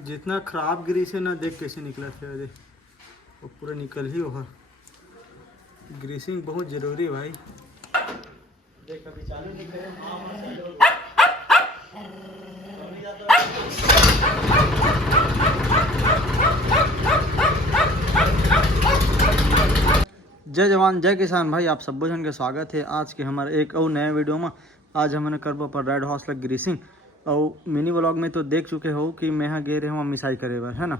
जितना खराब ग्रीस है ना, देख कैसे निकला था। देख वो पूरा निकल ही होगा। ग्रीसिंग बहुत ज़रूरी है भाई। देख अभी चालू नहीं करे। जय जवान जय किसान भाई, आप सब जन के स्वागत है आज के हमारे एक और नए वीडियो में। आज हमने करबो पर रेड हॉर्स लग ग्रीसिंग और मिनी व्लॉग में तो देख चुके हो कि मैं यहाँ गे रहे हूँ मिसाई करे बर, है ना।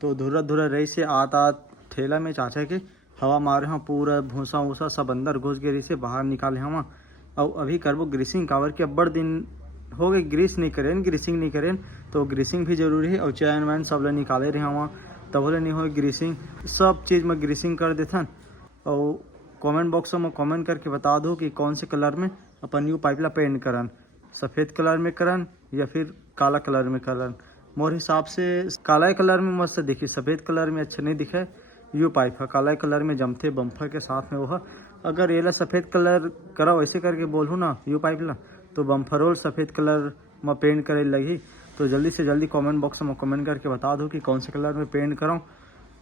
तो धुरा धुरा रही से आता ठेला में चाचा के हवा मारे हाँ, पूरा भूसा वूसा सब अंदर घुस गए रही से बाहर निकाले हम। और अभी करबो ग्रीसिंग कावर के अब दिन हो गए ग्रीस नहीं करें, ग्रीसिंग नहीं करें तो ग्रीसिंग भी जरूरी है। और चैन वैन सब ले निकाले रहे वहाँ, तब नहीं हो ग्रीसिंग सब चीज़ में ग्रीसिंग कर देथन। और कमेंट बॉक्स में कमेंट करके बता दो कि कौन से कलर में अपन न्यू पाइप ला पेंट करन, सफ़ेद कलर में करन या फिर काला कलर में करन। मोर हिसाब से काला कलर में मस्त दिखे, सफ़ेद कलर में अच्छा नहीं दिखे। यू पाइप है काला कलर में जमते बम्फर के साथ में वो है। अगर ये ला सफ़ेद कलर करा वैसे करके बोलूँ ना यू पाइप ला, तो बम्फरोल सफ़ेद कलर में पेंट करे लगी। तो जल्दी से जल्दी कमेंट बॉक्स में कमेंट करके बता दो कि कौन से कलर में पेंट कराऊँ,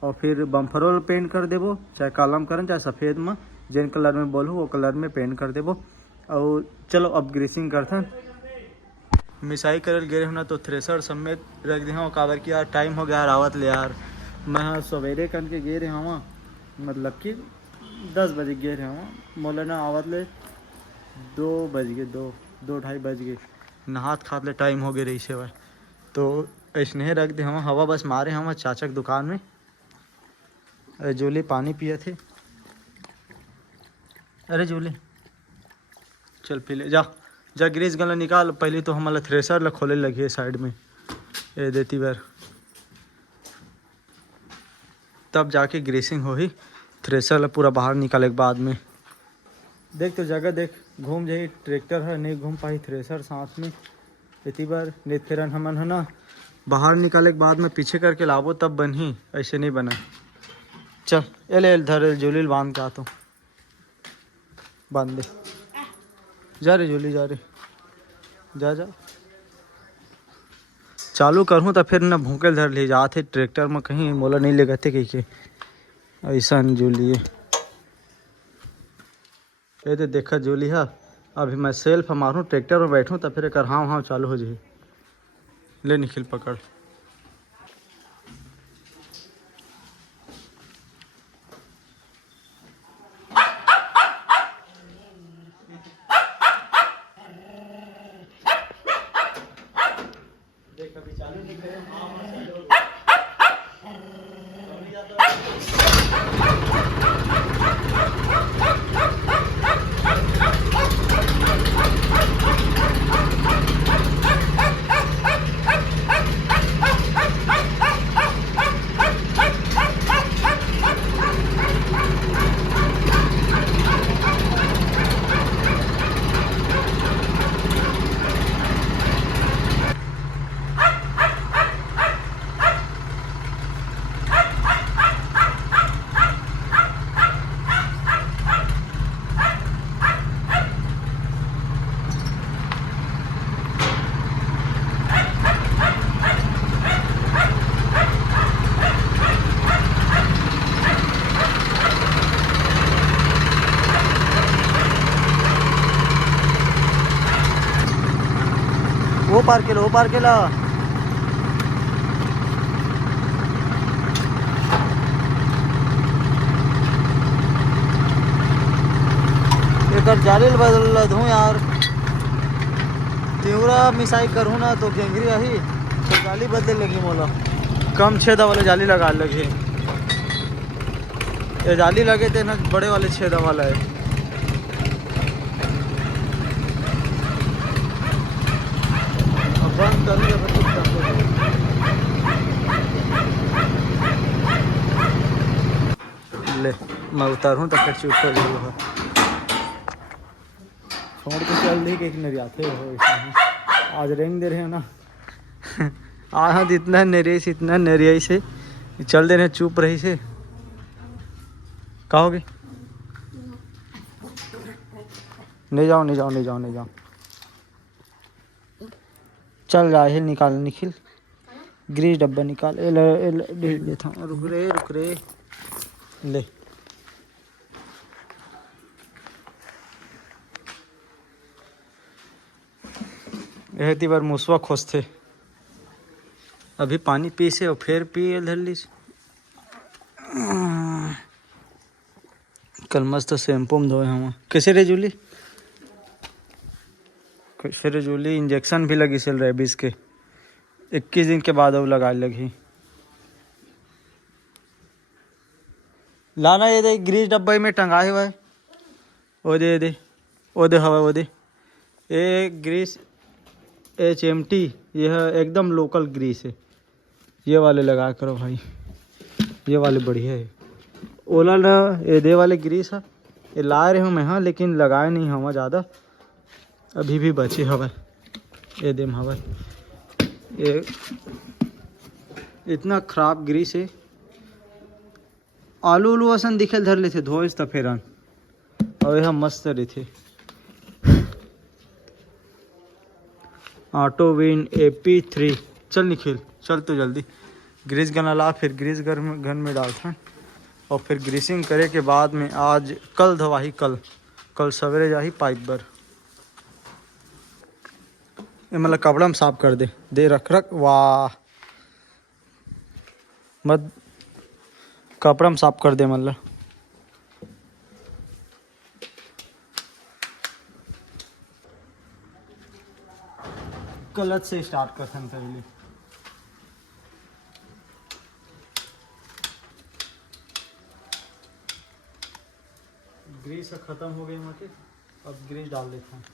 और फिर बम्फरोल पेंट कर देबो, चाहे काला में करन चाहे सफ़ेद में, जिन कलर में बोलूँ वो कलर में पेंट कर देबो। और चलो अब ग्रीसिंग करते मिसाई करल गे होना तो थ्रेसर समेत रख दे हूँ। काबर की यार टाइम हो गया रावत ले यार। मैं सवेरे कन के गे रहे हूँ, मतलब कि 10 बजे गे रहे हूँ, मोला ना आवत ले 2 बज गए, 2-2:30 बज गए। नहात खात ले टाइम हो गए रही से भाई। तो ऐसने रख दे हम, हवा बस मारे हम चाचा की दुकान में। अरे जूली पानी पिए थे, अरे जूली चल पी ले जा जा। ग्रीस गला निकाल पहले तो हमारा थ्रेसर ला खोले लगी है साइड में ये देती बार, तब जाके ग्रीसिंग हो ही। थ्रेसर ला पूरा बाहर निकाले के बाद में देख तो जगह देख घूम जाही। ट्रैक्टर है नहीं घूम पाई, थ्रेसर साथ में इतनी बार नहीं फिर हमन है ना बाहर निकाले के बाद में पीछे करके लाबो तब बनी, ऐसे नहीं बना। चल ये ले धर जूली बांध के आता हूँ, बांध दे। जा रे जूली जा रे, जा जा। चालू करूँ तो फिर ना भूखे धर ले जाते ट्रैक्टर में, कहीं मोला नहीं ले गए कहीं के ऐसा जूली है। ये तो देखा जूली है। अभी मैं सेल्फ मारूँ ट्रैक्टर में बैठूँ तो फिर एक हाँ हाँ चालू हो जाए। ले निखिल पकड़। देख अभी चालू नहीं करे। वो पार के लो, वो पार के ला। एक जाली बदल दूँ यार, तिवरा मिसाई करूँ ना तो घेंगरी आई तो जाली बदले लगी मोला। कम छेदा वाले जाली लगा लगे, ये जाली लगे थे ना बड़े वाले छेदा वाला है। बंद कर ले, मैं उतारूँ तो फिर चुप कर जाऊँगा। छोड़ के चल दी कि नहीं आते हो आज रेंग दे रहे हो ना। आज इतना नरिया से इतना नरिया से चल दे रहे, चुप रही से कहोगे नहीं जाओ नहीं जाओ नहीं जाओ नहीं जाओ। चल जा हिल निकाल निखिल, ग्रीस डब्बा निकाल। लेता हूँ, रुक रे ले। यह बार मुसवा खोजते अभी पानी पी से और फिर पिए धरली। कल मस्त शैम्पू में धोए हम। कैसे रे जूली? कैसे रे जूली? इंजेक्शन भी लगी चल रेबीज के, 21 दिन के बाद अब लगा लगी। लाना ये दे ग्रीस डब्बे में टंगा हुआ है। वो दे हवा वो दे। ये ग्रीस HMT, यह एकदम लोकल ग्रीस है। ये वाले लगा करो भाई, ये वाले बढ़िया है। ओला ना ये दे वाले ग्रीस है, ये ला रहे हूँ मैं। हाँ लेकिन लगाए नहीं हवा ज़्यादा, अभी भी बची हवा। ये देम हवा, ये इतना खराब ग्रीस है। आलू उलू असन दिखे धर ले थे धोए था फेरन, और यह मस्त रहे थे। Auto win AP3। चल निखिल चल तो जल्दी ग्रीस गन ला, फिर ग्रीस घन में डालता और फिर ग्रीसिंग करे के बाद में आज कल धवाही। कल सवेरे जाही पाइप बर। ये मतलब कपड़ा में साफ कर दे रख। वाह मत कपड़ा में साफ कर दे मतलब। क्लच से स्टार्ट कर सकते पहले। ग्रीस खत्म हो गई मत, अब ग्रीस डाल देता हूँ।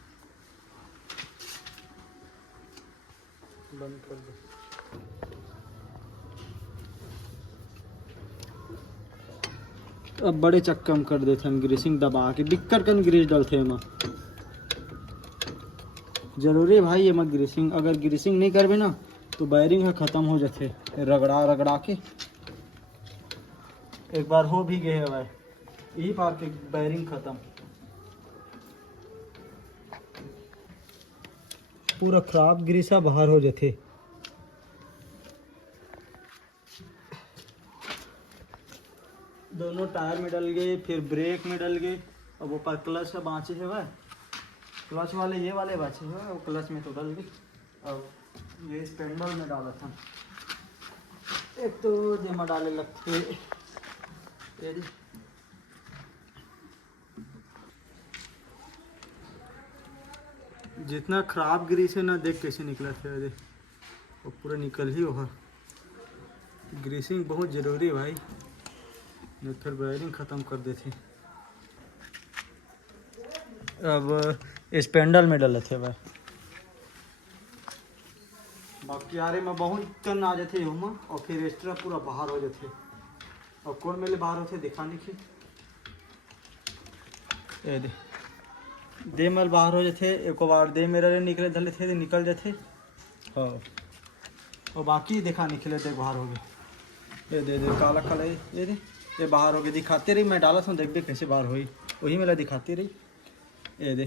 बंद कर दो। अब बड़े चक्कर में कर देते हैं ग्रीसिंग दबा के, बिक्कर कन ग्रीस डालते हैं। जरूरी है भाई ये मत ग्रीसिंग, अगर ग्रीसिंग नहीं करबे ना तो बैरिंग है ख़त्म हो जाते रगड़ा के। एक बार हो भी गए भाई, यही बार के बैरिंग ख़त्म, पूरा खराब ग्रीसा बाहर हो जाते। दोनों टायर में डल गए, फिर ब्रेक में डल गए। अब ऊपर क्लच का बाँचे है भाई, क्लच वाले ये वाले बाँचे है, वो क्लच में तो डल गई। अब ये स्पेंडल में डाला था, एक तो जमा डाले लगते। जितना खराब ग्रीस है ना, देख कैसे निकला था। देख वो पूरा निकल ही होगा। ग्रीसिंग बहुत ज़रूरी है भाई, नहीं फिर वायरिंग ख़त्म कर देते। अब स्पेंडल में डले थे भाई, बाकी यारे में बहुत टन आ जाते हम, और फिर एक्स्ट्रा पूरा बाहर हो जाते। और कौन मेले बाहर होते दिखाने की, ये दे मल बाहर हो जाते। एक बार दे मेरे निकले धले थे निकल जाते। हाँ और बाकी देखा निकले थे बाहर हो गए। ये दे काला काला ये बाहर हो गए। दिखाते रही मैं डाला था, देख दे कैसे बाहर हुई, वही मेरा दिखाती रही। ये दे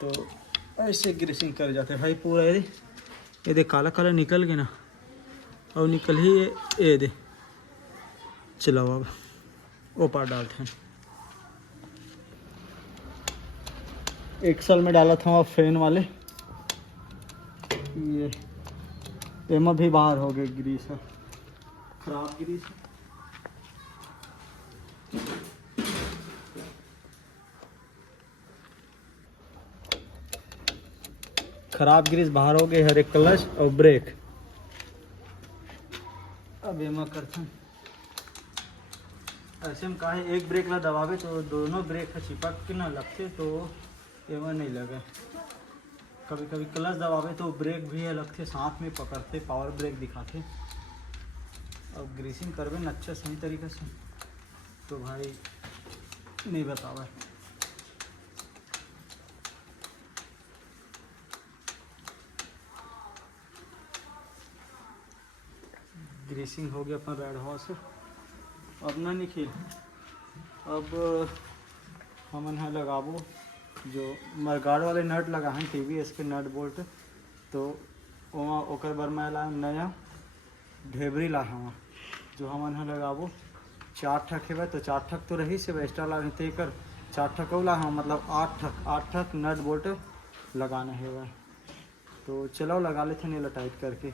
तो ऐसे ग्रीसिंग कर जाते भाई पूरा। ये दे काला काला निकल गया ना, और निकल ही ये दे। चलाओ अब वो पार डालते हैं। एक्सल में डाला था वहाँ फैन वाले, ये एमा भी बाहर हो गए ग्रीस, खराब ग्रीस। खराब ग्रीस बाहर हो गए, हर एक क्लच और ब्रेक। अब एमा करते हैं ऐसे में कहा एक ब्रेक ला दबावे तो दोनों ब्रेक चिपक के ना लगते, तो एमा नहीं लगा। कभी कभी क्लच दबावे तो ब्रेक भी अलग थे साथ में पकड़ते, पावर ब्रेक दिखाते। अब ग्रीसिंग करवे न अच्छा सही तरीके से तो भाई नहीं बतावा। ग्रीसिंग हो गया अपन रेड हॉर्स। अब ना निखिल, अब हमन यहाँ लगाबो जो मरगाड़ वाले नट लगा हैं TVS के नट बोल्ट, तो वहाँ ओकर बर मैं लाया नया ढेबरी ला हवा जो हमन ह लगाबो 4 ठक हेबे तो 4 ठक तो रही से एक्स्ट्रा ला रहते कर 4 ठक ला हम मतलब 8 ठक नट बोल्ट लगाना हेबे। तो चलो लगा लेते नहीं टाइट करके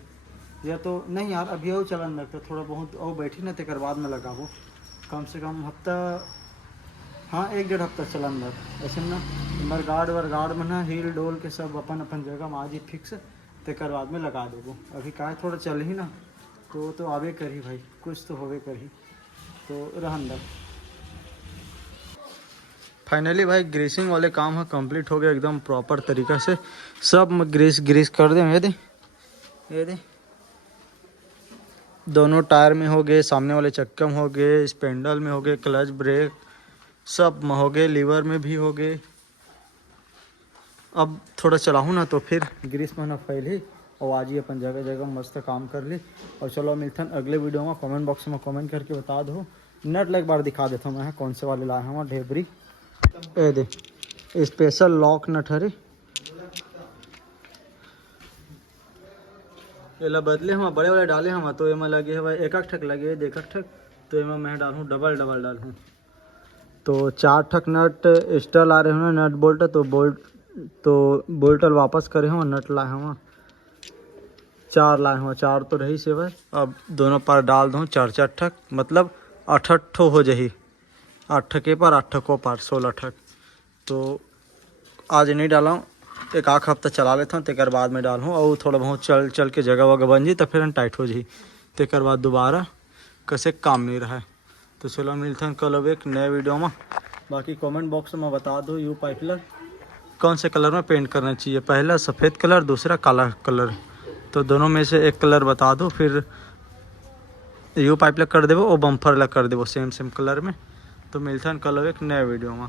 या तो नहीं यार अभी और चलन लगता थोड़ा बहुत और बैठी ना तेकर बाद में लगाबो कम से कम हफ्ता हाँ 1-1.5 हफ्ता चलन लग ऐसे ना मर गार्ड में ना हील डोल के सब अपन अपन जगह में आज ही फिक्स तेकर बाद में लगा देबो। अभी का थोड़ा चल ही ना तो आवे करी भाई कुछ तो होवे करी तो रहन दे। फाइनली भाई ग्रीसिंग वाले काम है कंप्लीट हो गया एकदम प्रॉपर तरीका से सब में ग्रीस कर दे। ये दे दोनों टायर में हो गए, सामने वाले चक्का में हो गए, स्पेंडल में हो गए, क्लच ब्रेक सब में हो गए, लीवर में भी हो गए। अब थोड़ा चलाऊँ ना तो फिर ग्रीस में ना फैल ही और आज ही अपन जगह जगह मस्त काम कर ली। और चलो मिलथन अगले वीडियो में। कमेंट बॉक्स में कमेंट करके बता दो। नट एक बार दिखा देता हूँ मैं कौन से वाले लाए हूँ ढेबरी। ए दे स्पेशल लॉक नट हरे एला बदले हम बड़े वाले डाले हम तो एमा लगे है भाई 1 ठक लगे 1 ठक तो एमा मैं डालूँ डबल डालूँ तो 4 ठक नट एक्स्ट्रा ला रहे हो नट बोल्ट तो बोल्ट वापस करे हो नट लाए हुआ 4 लाए हुआ 4 तो रही से भाई। अब दोनों पर डाल दूँ 4 ठक मतलब 8 ठो हो जाही 8 ठके पर 8 ठको पर 16 ठक। तो आज नहीं डाला हूँ 1 हफ्ता चला लेता हूँ तेकर बाद में डालूँ और थोड़ा बहुत चल के जगह वगह बन जी तो फिर हम टाइट हो जाही तेकर बाद दोबारा कैसे काम नहीं रहा। तो चलो मिलते हैं कल अब एक नए वीडियो में। बाकी कमेंट बॉक्स में बता दो यू पाइपलर कौन से कलर में पेंट करना चाहिए, पहला सफ़ेद कलर दूसरा काला कलर तो दोनों में से एक कलर बता दो फिर यू पाइपलर कर देवो और बम्फर लग कर देवो सेम कलर में। तो मिलते हैं कल अब एक नए वीडियो में।